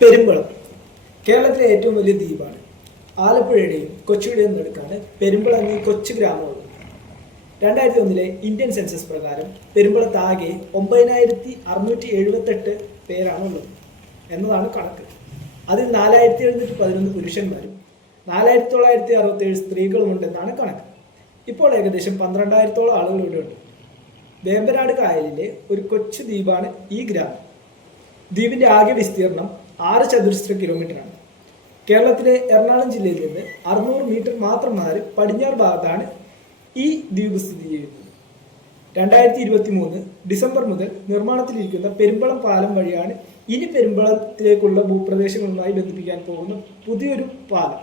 പെരുമ്പളം കേരളത്തിലെ ഏറ്റവും വലിയ ദ്വീപാണ്. ആലപ്പുഴയുടെയും കൊച്ചിയുടെയും നടുക്കാണ് പെരുമ്പളം എന്നീ കൊച്ചു ഗ്രാമമുള്ളത്. 2001 ഇന്ത്യൻ സെൻസസ് പ്രകാരം പെരുമ്പളത്താകെ 9678 പേരാണുള്ളത് എന്നതാണ് കണക്ക്. അതിൽ 4711 പുരുഷന്മാരും 4967 സ്ത്രീകളും ഉണ്ടെന്നാണ് കണക്ക്. ഇപ്പോൾ ഏകദേശം 12,000 ആളുകൾ ഇവിടെ ഉണ്ട്. വേമ്പനാട് കായലിലെ ഒരു കൊച്ചു ദ്വീപാണ് ഈ ഗ്രാമം. ദ്വീപിന്റെ ആകെ വിസ്തീർണം 6 ചതുരശ്ര കിലോമീറ്ററാണ്. കേരളത്തിലെ എറണാകുളം ജില്ലയിൽ നിന്ന് 600 മീറ്റർ മാത്രം മാറി പടിഞ്ഞാറ് ഭാഗത്താണ് ഈ ദ്വീപ് സ്ഥിതി ചെയ്യുന്നത്. 2023 ഡിസംബർ മുതൽ നിർമ്മാണത്തിലിരിക്കുന്ന പെരുമ്പളം പാലം വഴിയാണ് ഇനി പെരുമ്പളത്തിലേക്കുള്ള ഭൂപ്രദേശങ്ങളുമായി ബന്ധിപ്പിക്കാൻ പോകുന്ന പുതിയൊരു പാലം.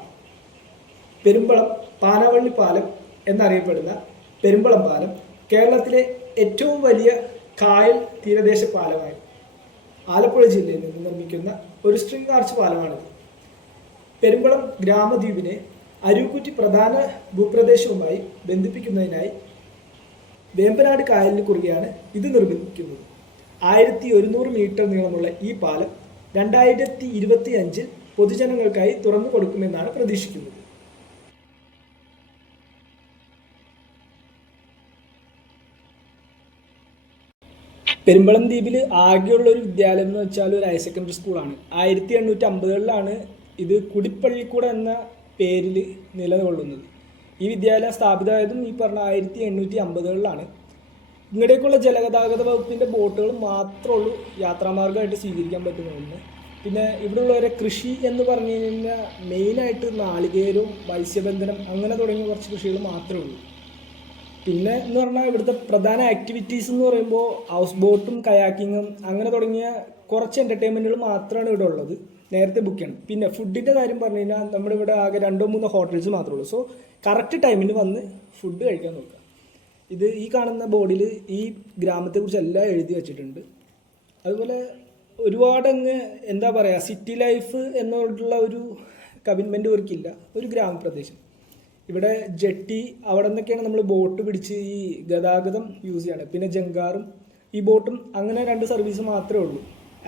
പെരുമ്പളം പാനാവള്ളി പാലം എന്നറിയപ്പെടുന്ന പെരുമ്പളം പാലം കേരളത്തിലെ ഏറ്റവും വലിയ കായൽ തീരദേശ പാലമായി ആലപ്പുഴ ജില്ലയിൽ നിന്ന് നിർമ്മിക്കുന്ന ഒരു സ്ട്രിംഗ് ആർച്ച് പാലമാണിത്. പെരുമ്പളം ഗ്രാമദ്വീപിനെ അരുക്കുറ്റി പ്രധാന ഭൂപ്രദേശവുമായി ബന്ധിപ്പിക്കുന്നതിനായി വേമ്പനാട് കായലിന് കുറുകെയാണ് ഇത് നിർമ്മിക്കുന്നത്. 1100 മീറ്റർ നീളമുള്ള ഈ പാലം 2025 പൊതുജനങ്ങൾക്കായി തുറന്നു കൊടുക്കുമെന്നാണ് പ്രതീക്ഷിക്കുന്നത്. പെരുമ്പളം ദ്വീപിൽ ആകെയുള്ള ഒരു വിദ്യാലയം എന്ന് വെച്ചാൽ ഒരു ഹയർ സെക്കൻഡറി സ്കൂളാണ്. 1850കളിലാണ് ഇത് കുടിപ്പള്ളിക്കൂട എന്ന പേരിൽ നിലകൊള്ളുന്നത്. ഈ വിദ്യാലയം സ്ഥാപിതമായതും ഈ പറഞ്ഞ 1850കളിലാണ്. ഇങ്ങടേക്കുള്ള ജലഗതാഗത വകുപ്പിൻ്റെ ബോട്ടുകൾ മാത്രമേ ഉള്ളൂ യാത്രാമാർഗമായിട്ട് സ്വീകരിക്കാൻ പറ്റുന്നതെന്ന്. പിന്നെ ഇവിടെയുള്ളവരെ കൃഷി എന്ന് പറഞ്ഞു കഴിഞ്ഞാൽ മെയിനായിട്ട് നാളികേരവും മത്സ്യബന്ധനം അങ്ങനെ തുടങ്ങിയ കുറച്ച് കൃഷികൾ മാത്രമേ ഉള്ളൂ. പിന്നെ എന്ന് പറഞ്ഞാൽ ഇവിടുത്തെ പ്രധാന ആക്ടിവിറ്റീസ് എന്ന് പറയുമ്പോൾ ഹൗസ് ബോട്ടും കയാക്കിങ്ങും അങ്ങനെ തുടങ്ങിയ കുറച്ച് എൻ്റർടൈൻമെൻറ്റുകൾ മാത്രമാണ് ഇവിടെ ഉള്ളത്. നേരത്തെ ബുക്ക് ചെയ്യണം. പിന്നെ ഫുഡിൻ്റെ കാര്യം പറഞ്ഞു കഴിഞ്ഞാൽ നമ്മുടെ ഇവിടെ ആകെ 2-3 ഹോട്ടൽസ് മാത്രമേ ഉള്ളൂ. സോ കറക്റ്റ് ടൈമിന് വന്ന് ഫുഡ് കഴിക്കാൻ നോക്കുക. ഇത് ഈ കാണുന്ന ബോർഡിൽ ഈ ഗ്രാമത്തെക്കുറിച്ച് എല്ലാം എഴുതി വച്ചിട്ടുണ്ട്. അതുപോലെ ഒരുപാടങ്ങ് എന്താ പറയുക, സിറ്റി ലൈഫ് എന്നുള്ള ഒരു കമ്മിറ്റ്മെൻറ്റ് ഇവർക്കില്ല. ഒരു ഗ്രാമപ്രദേശം. ഇവിടെ ജെട്ടി അവിടെ നിന്നൊക്കെയാണ് നമ്മൾ ബോട്ട് പിടിച്ച് ഈ ഗതാഗതം യൂസ് ചെയ്യണം. പിന്നെ ജങ്കാറും ഈ ബോട്ടും അങ്ങനെ 2 സർവീസ് മാത്രമേ ഉള്ളൂ.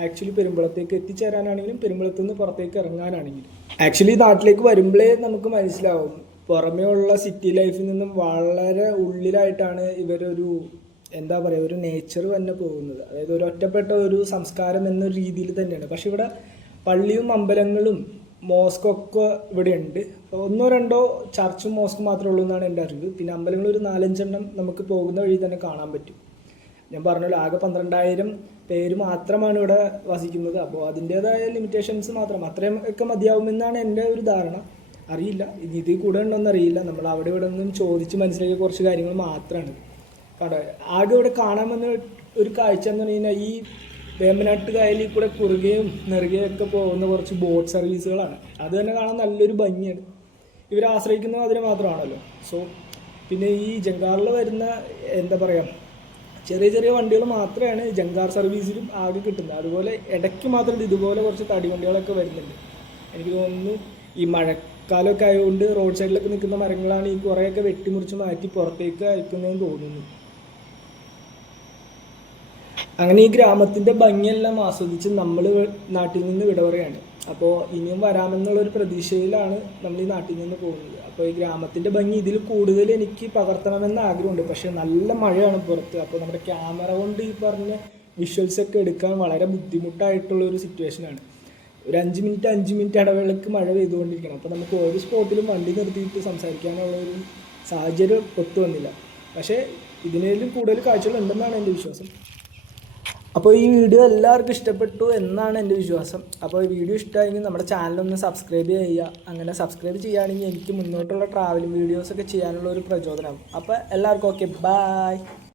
ആക്ച്വലി പെരുമ്പളത്തേക്ക് എത്തിച്ചേരാനാണെങ്കിലും പെരുമ്പളത്തു നിന്ന് പുറത്തേക്ക് ഇറങ്ങാനാണെങ്കിലും. ആക്ച്വലി നാട്ടിലേക്ക് വരുമ്പോഴേ നമുക്ക് മനസ്സിലാവും പുറമേ ഉള്ള സിറ്റി ലൈഫിൽ നിന്നും വളരെ ഉള്ളിലായിട്ടാണ് ഇവരൊരു എന്താ പറയുക ഒരു നേച്ചർ തന്നെ പോകുന്നത്. അതായത് ഒരു ഒറ്റപ്പെട്ട ഒരു സംസ്കാരം എന്നൊരു രീതിയിൽ തന്നെയാണ്. പക്ഷെ ഇവിടെ പള്ളിയും അമ്പലങ്ങളും മോസ്കൊക്കെ ഇവിടെ ഉണ്ട്. 1-2 ചർച്ചും മോസ്കും മാത്രമേ ഉള്ളൂ എന്നാണ് എൻ്റെ അറിവ്. പിന്നെ അമ്പലങ്ങൾ ഒരു 4-5 നമുക്ക് പോകുന്ന വഴി തന്നെ കാണാൻ പറ്റും. ഞാൻ പറഞ്ഞല്ലോ ആകെ 12,000 പേര് മാത്രമാണ് ഇവിടെ വസിക്കുന്നത്. അപ്പോൾ അതിൻ്റേതായ ലിമിറ്റേഷൻസ് മാത്രം അത്രയും ഒക്കെ മതിയാവുമെന്നാണ് എൻ്റെ ഒരു ധാരണ. അറിയില്ല, ഇതിൽ കൂടെ ഉണ്ടോയെന്ന് അറിയില്ല. നമ്മൾ അവിടെ ഇവിടെ നിന്നും ചോദിച്ച് മനസ്സിലാക്കിയ കുറച്ച് കാര്യങ്ങൾ മാത്രമാണ്. കാരണം ആകെ ഇവിടെ കാണാമെന്ന ഒരു കാഴ്ച എന്ന് പറഞ്ഞു കഴിഞ്ഞാൽ ഈ വേമ്പനാട്ട് കായലിൽ കൂടെ കുറുകയും നെറുകയും ഒക്കെ പോകുന്ന കുറച്ച് ബോട്ട് സർവീസുകളാണ്. അത് തന്നെ കാണാൻ നല്ലൊരു ഭംഗിയാണ്. ഇവർ ആശ്രയിക്കുന്നത് അതിന് മാത്രമാണല്ലോ. സോ പിന്നെ ഈ ജങ്കാറിൽ വരുന്ന എന്താ പറയുക ചെറിയ ചെറിയ വണ്ടികൾ മാത്രമാണ് ജങ്കാർ സർവീസിലും ആകെ കിട്ടുന്നത്. അതുപോലെ ഇടയ്ക്ക് മാത്രം ഇതുപോലെ കുറച്ച് തടി വണ്ടികളൊക്കെ വരുന്നുണ്ട്. എനിക്ക് തോന്നുന്നു ഈ മഴക്കാലമൊക്കെ ആയതുകൊണ്ട് റോഡ് സൈഡിലൊക്കെ നിൽക്കുന്ന മരങ്ങളാണ് ഈ കുറേയൊക്കെ വെട്ടിമുറിച്ച് മാറ്റി പുറത്തേക്ക് അയക്കുന്നതെന്ന് തോന്നുന്നു. അങ്ങനെ ഈ ഗ്രാമത്തിൻ്റെ ഭംഗിയെല്ലാം ആസ്വദിച്ച് നമ്മൾ നാട്ടിൽ നിന്ന് വിട പറയുകയാണ്. അപ്പോൾ ഇനിയും വരാമെന്നുള്ളൊരു പ്രതീക്ഷയിലാണ് നമ്മൾ ഈ നാട്ടിൽ നിന്ന് പോകുന്നത്. അപ്പോൾ ഈ ഗ്രാമത്തിൻ്റെ ഭംഗി ഇതിൽ കൂടുതൽ എനിക്ക് പകർത്തണമെന്ന് ആഗ്രഹമുണ്ട്. പക്ഷേ നല്ല മഴയാണ് പുറത്ത്. അപ്പോൾ നമ്മുടെ ക്യാമറ കൊണ്ട് ഈ പറഞ്ഞ വിഷ്വൽസൊക്കെ എടുക്കാൻ വളരെ ബുദ്ധിമുട്ടായിട്ടുള്ളൊരു സിറ്റുവേഷനാണ്. ഒരു 5 മിനിറ്റ് ഇടവേളയ്ക്ക് മഴ പെയ്തുകൊണ്ടിരിക്കണം. അപ്പോൾ നമുക്ക് ഓരോ സ്പോട്ടിലും വണ്ടി നിർത്തിയിട്ട് സംസാരിക്കാനുള്ളൊരു സാഹചര്യം ഒത്തു വന്നില്ല. പക്ഷേ ഇതിനേലും കൂടുതൽ കാഴ്ചകളുണ്ടെന്നാണ് എൻ്റെ വിശ്വാസം. അപ്പോൾ ഈ വീഡിയോ എല്ലാവർക്കും ഇഷ്ടപ്പെട്ടു എന്നാണ് എൻ്റെ വിശ്വാസം. അപ്പോൾ ഈ വീഡിയോ ഇഷ്ടമായെങ്കിൽ നമ്മുടെ ചാനലൊന്ന് സബ്സ്ക്രൈബ് ചെയ്യുക. അങ്ങനെ സബ്സ്ക്രൈബ് ചെയ്യുകയാണെങ്കിൽ എനിക്ക് മുന്നോട്ടുള്ള ട്രാവലിംഗ് വീഡിയോസൊക്കെ ചെയ്യാനുള്ള ഒരു പ്രചോദനം. അപ്പോൾ എല്ലാവർക്കും ഓക്കെ, ബൈ.